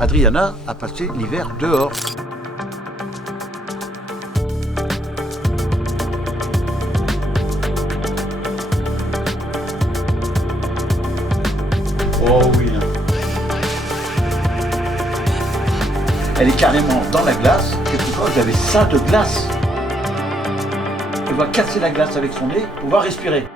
Adriana a passé l'hiver dehors. Oh oui. Elle est carrément dans la glace. Quelquefois, vous avez ça de glace. Elle va casser la glace avec son nez pour pouvoir respirer.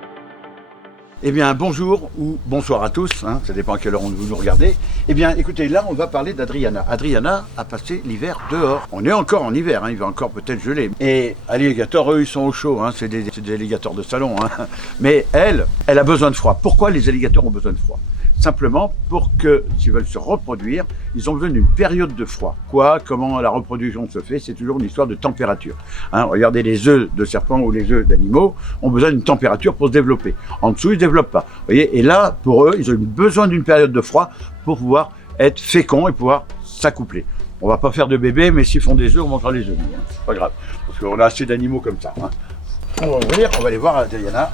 Eh bien, bonjour ou bonsoir à tous, hein, ça dépend à quelle heure vous nous regardez. Eh bien, écoutez, là, on va parler d'Adriana. Adriana a passé l'hiver dehors. On est encore en hiver, hein, il va encore peut-être geler. Et alligators, eux, ils sont au chaud, hein, c'est des alligators de salon. Hein. Mais elle a besoin de froid. Pourquoi les alligators ont besoin de froid? Simplement pour que, s'ils veulent se reproduire, ils ont besoin d'une période de froid. Comment la reproduction se fait? C'est toujours une histoire de température. Hein, regardez, les œufs de serpents ou les œufs d'animaux ont besoin d'une température pour se développer. En dessous, ils ne se développent pas. Vous voyez, et là, pour eux, ils ont besoin d'une période de froid pour pouvoir être féconds et pouvoir s'accoupler. On va pas faire de bébés, mais s'ils font des œufs, on mangera les œufs. Hein. C'est pas grave, parce qu'on a assez d'animaux comme ça. Hein. On va aller voir Adriana.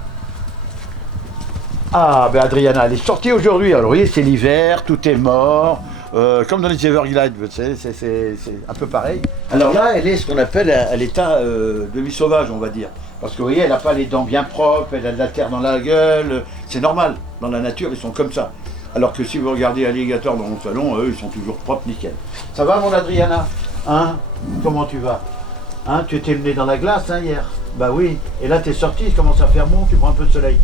Ah, ben Adriana, elle est sortie aujourd'hui. Alors, vous voyez, c'est l'hiver, tout est mort. Comme dans les Everglades, c'est un peu pareil. Alors là, elle est ce qu'on appelle à l'état demi-sauvage, on va dire. Parce que vous voyez, elle n'a pas les dents bien propres, elle a de la terre dans la gueule. C'est normal, dans la nature, ils sont comme ça. Alors que si vous regardez alligators dans mon salon, eux, ils sont toujours propres, nickel. Ça va, mon Adriana? Hein? Comment tu vas? Hein? Tu étais le nez dans la glace, hein, hier? Bah oui. Et là, tu es sorti, il commence à faire bon, tu prends un peu de soleil.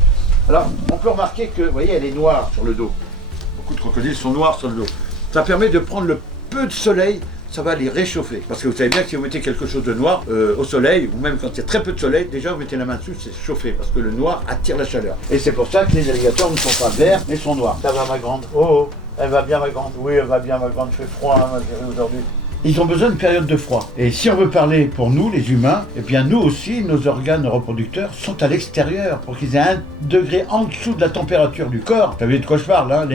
Alors, on peut remarquer que, vous voyez, elle est noire sur le dos. Beaucoup de crocodiles sont noirs sur le dos. Ça permet de prendre le peu de soleil, ça va les réchauffer. Parce que vous savez bien que si vous mettez quelque chose de noir au soleil, ou même quand il y a très peu de soleil, déjà vous mettez la main dessus, c'est chauffé, parce que le noir attire la chaleur. Et c'est pour ça que les alligators ne sont pas verts, mais sont noirs. Ça va, ma grande? Oh, elle va bien, ma grande? Oui, elle va bien, ma grande. Il fait froid, hein, ma chérie, aujourd'hui. Ils ont besoin d'une période de froid. Et si on veut parler pour nous, les humains, eh bien nous aussi, nos organes reproducteurs sont à l'extérieur pour qu'ils aient 1 degré en dessous de la température du corps. Vous savez de quoi je parle, hein?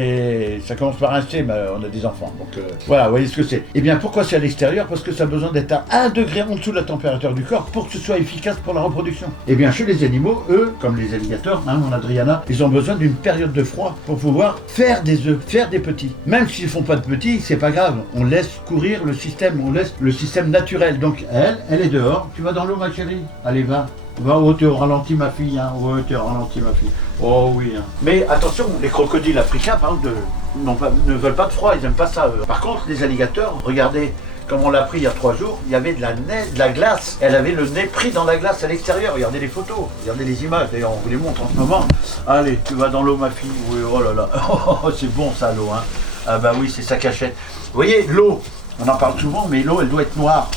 Ça commence par un C, mais on a des enfants. Donc voilà, vous voyez ce que c'est. Eh bien pourquoi c'est à l'extérieur? Parce que ça a besoin d'être à 1 degré en dessous de la température du corps pour que ce soit efficace pour la reproduction. Eh bien chez les animaux, eux, comme les alligators, hein, mon Adriana, ils ont besoin d'une période de froid pour pouvoir faire des œufs, faire des petits. Même s'ils ne font pas de petits, c'est pas grave. On laisse courir le système. On laisse le système naturel. Donc elle est dehors. Tu vas dans l'eau, ma chérie? Allez, va. Va, oh, t'es au ralenti, ma fille. Hein. Oh, t'es au ralenti, ma fille. Oh oui. Hein. Mais attention, les crocodiles africains, par exemple, ne veulent pas de froid. Ils n'aiment pas ça. Par contre, les alligators, regardez, comme on l'a pris il y a 3 jours, il y avait de la neige, de la glace. Elle avait le nez pris dans la glace à l'extérieur. Regardez les photos, regardez les images. D'ailleurs, on vous les montre en ce moment. Allez, tu vas dans l'eau, ma fille. Oui, oh là là. Oh, c'est bon ça, l'eau. Hein. Ah bah oui, c'est sa cachette. Vous voyez, l'eau. On en parle souvent, mais l'eau, elle doit être noire.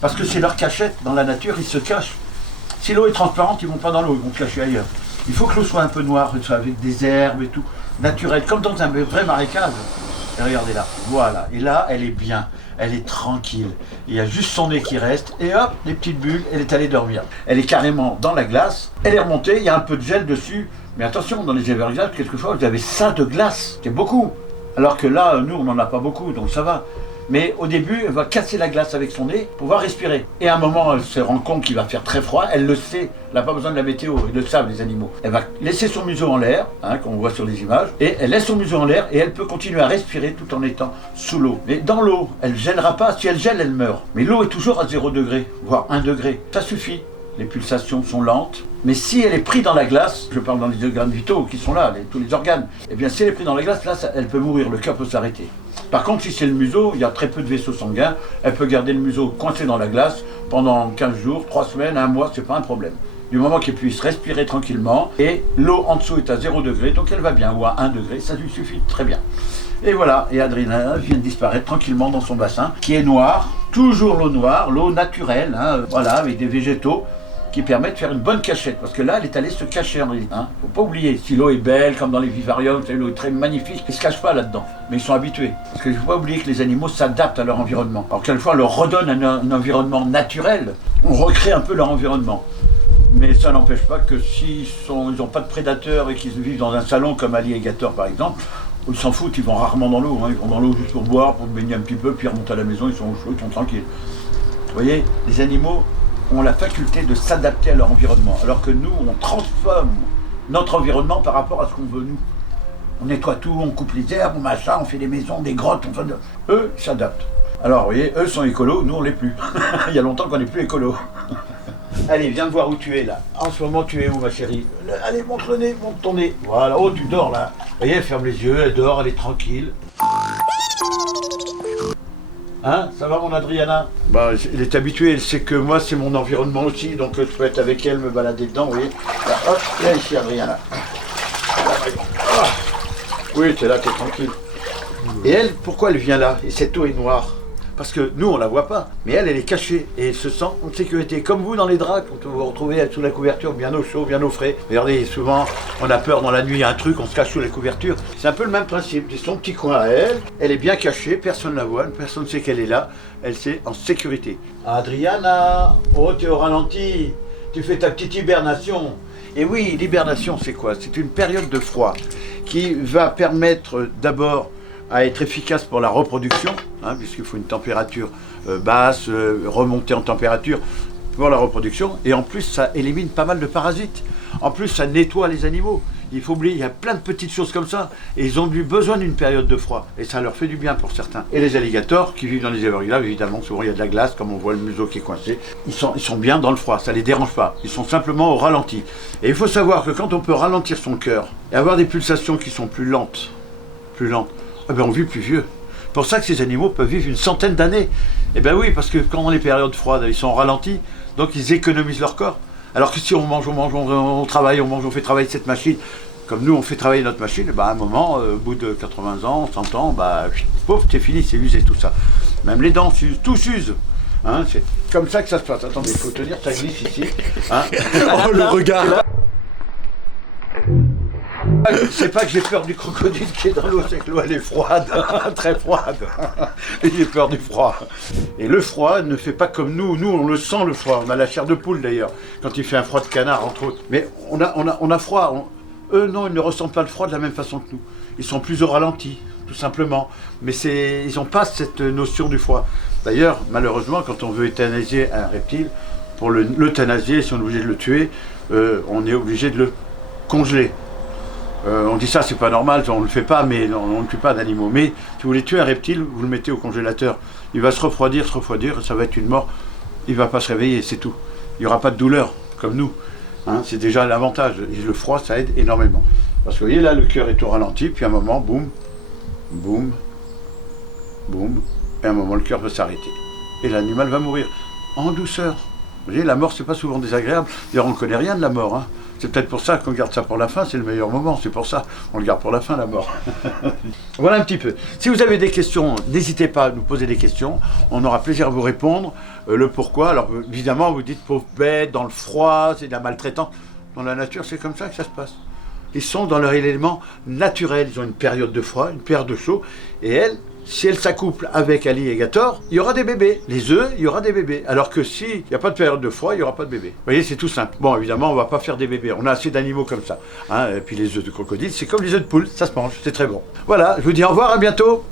Parce que c'est leur cachette. Dans la nature, ils se cachent. Si l'eau est transparente, ils ne vont pas dans l'eau, ils vont se cacher ailleurs. Il faut que l'eau soit un peu noire, avec des herbes et tout, naturel, comme dans un vrai marécage. Et regardez là, voilà. Et là, elle est bien, elle est tranquille. Il y a juste son nez qui reste, et hop, les petites bulles, elle est allée dormir. Elle est carrément dans la glace, elle est remontée, il y a un peu de gel dessus. Mais attention, dans les Everglades, quelquefois, vous avez ça de glace, c'est beaucoup. Alors que là, nous, on n'en a pas beaucoup, donc ça va. Mais au début, elle va casser la glace avec son nez pour pouvoir respirer. Et à un moment, elle se rend compte qu'il va faire très froid. Elle le sait. Elle n'a pas besoin de la météo. Ils le savent, les animaux. Elle va laisser son museau en l'air, hein, qu'on voit sur les images. Et elle laisse son museau en l'air et elle peut continuer à respirer tout en étant sous l'eau. Mais dans l'eau, elle ne gèlera pas. Si elle gèle, elle meurt. Mais l'eau est toujours à 0 degré, voire 1 degré. Ça suffit. Les pulsations sont lentes. Mais si elle est prise dans la glace, je parle dans les organes vitaux qui sont là, tous les organes, eh bien si elle est prise dans la glace, là, elle peut mourir, le cœur peut s'arrêter. Par contre, si c'est le museau, il y a très peu de vaisseaux sanguins, elle peut garder le museau coincé dans la glace pendant 15 jours, 3 semaines, 1 mois, c'est pas un problème. Du moment qu'elle puisse respirer tranquillement, et l'eau en dessous est à 0 degré, donc elle va bien, ou à 1 degré, ça lui suffit très bien. Et voilà, et Adriana vient de disparaître tranquillement dans son bassin, qui est noir, toujours l'eau noire, l'eau naturelle, hein, voilà, avec des végétaux, qui permet de faire une bonne cachette, parce que là, elle est allée se cacher en réalité. Hein. Faut pas oublier, si l'eau est belle, comme dans les vivariums, l'eau est très magnifique, ils se cachent pas là-dedans, mais ils sont habitués. Parce qu'il ne faut pas oublier que les animaux s'adaptent à leur environnement. Alors quelquefois, on leur redonne un environnement naturel, on recrée un peu leur environnement. Mais ça n'empêche pas que s'ils n'ont pas de prédateurs et qu'ils vivent dans un salon comme alligator par exemple, ils s'en foutent, ils vont rarement dans l'eau. Hein. Ils vont dans l'eau juste pour boire, pour baigner un petit peu, puis ils remontent à la maison, ils sont au chaud, ils sont tranquilles. Vous voyez, les animaux ont la faculté de s'adapter à leur environnement, alors que nous, on transforme notre environnement par rapport à ce qu'on veut nous. On nettoie tout, on coupe les herbes, on machin, on fait des maisons, des grottes, on fait de... Eux, ils s'adaptent. Alors, vous voyez, eux sont écolos, nous on l'est plus. Il y a longtemps qu'on n'est plus écolo. Allez, viens me voir où tu es là. En ce moment, tu es où, ma chérie? Allez, montre le nez, montre ton nez. Voilà, oh, tu dors là. Vous voyez, elle ferme les yeux, elle dort, elle est tranquille. Hein, ça va mon Adriana? Bah, elle est habituée, elle sait que moi c'est mon environnement aussi, donc je peux être avec elle, me balader dedans, vous voyez. Là, hop, viens ici Adriana. Ah. Oui, t'es là, t'es tranquille. Et elle, pourquoi elle vient là? Et cette eau est noire? Parce que nous, on la voit pas, mais elle est cachée et elle se sent en sécurité. Comme vous dans les draps, quand vous vous retrouvez sous la couverture, bien au chaud, bien au frais. Regardez, souvent, on a peur dans la nuit, il y a un truc, on se cache sous la couverture. C'est un peu le même principe. C'est son petit coin à elle est bien cachée, personne ne la voit, personne ne sait qu'elle est là, elle est en sécurité. Adriana, oh, tu es au ralenti, tu fais ta petite hibernation. Et oui, l'hibernation, c'est quoi? C'est une période de froid qui va permettre d'abord à être efficace pour la reproduction, hein, puisqu'il faut une température basse, remonter en température pour la reproduction, et en plus ça élimine pas mal de parasites. En plus ça nettoie les animaux. Il faut oublier, il y a plein de petites choses comme ça, et ils ont eu besoin d'une période de froid, et ça leur fait du bien pour certains. Et les alligators qui vivent dans les Everglades, évidemment, souvent il y a de la glace, comme on voit le museau qui est coincé, ils sont bien dans le froid, ça les dérange pas, ils sont simplement au ralenti. Et il faut savoir que quand on peut ralentir son cœur, et avoir des pulsations qui sont plus lentes, eh bien on vit plus vieux. C'est pour ça que ces animaux peuvent vivre une centaine d'années. Eh bien oui, parce que quand on est périodes froides, ils sont ralentis, donc ils économisent leur corps. Alors que si on mange, on travaille, on fait travailler cette machine, comme nous on fait travailler notre machine, bah à un moment, au bout de 80 ans, 100 ans, bah pauvre, c'est fini, c'est usé tout ça. Même les dents s'usent, tout s'use. Hein, c'est comme ça que ça se passe. Attendez, il faut tenir, ça glisse ici. Hein. Oh le regard. C'est pas que j'ai peur du crocodile qui est dans l'eau, c'est que l'eau elle est froide, très froide. Et j'ai peur du froid. Et le froid ne fait pas comme nous on le sent le froid, on a la chair de poule d'ailleurs, quand il fait un froid de canard entre autres. Mais on a froid, eux non, ils ne ressentent pas le froid de la même façon que nous. Ils sont plus au ralenti, tout simplement. Mais ils n'ont pas cette notion du froid. D'ailleurs, malheureusement, quand on veut euthanasier un reptile, pour l'euthanasier, si on est obligé de le tuer, on est obligé de le congeler. On dit ça, c'est pas normal, on le fait pas, mais on ne tue pas d'animaux. Mais si vous voulez tuer un reptile, vous le mettez au congélateur. Il va se refroidir, ça va être une mort. Il va pas se réveiller, c'est tout. Il n'y aura pas de douleur, comme nous. Hein, c'est déjà l'avantage. Et le froid, ça aide énormément. Parce que vous voyez, là, le cœur est au ralenti, puis à un moment, boum, boum, boum, et à un moment, le cœur va s'arrêter. Et l'animal va mourir en douceur. Vous voyez, la mort, c'est pas souvent désagréable. D'ailleurs, on ne connaît rien de la mort. Hein. C'est peut-être pour ça qu'on garde ça pour la fin, c'est le meilleur moment, c'est pour ça on le garde pour la fin, la mort. Voilà un petit peu. Si vous avez des questions, n'hésitez pas à nous poser des questions, on aura plaisir à vous répondre. Le pourquoi, alors évidemment vous dites pauvre bête, dans le froid, c'est de la maltraitance. Dans la nature, c'est comme ça que ça se passe. Ils sont dans leur élément naturel, ils ont une période de froid, une période de chaud, et elles, si elles s'accouplent avec alligator, il y aura des bébés. Les œufs, il y aura des bébés. Alors que s'il n'y a pas de période de froid, il n'y aura pas de bébés. Vous voyez, c'est tout simple. Bon, évidemment, on ne va pas faire des bébés. On a assez d'animaux comme ça. Hein, et puis les œufs de crocodile, c'est comme les œufs de poule, ça se mange, c'est très bon. Voilà, je vous dis au revoir, à bientôt.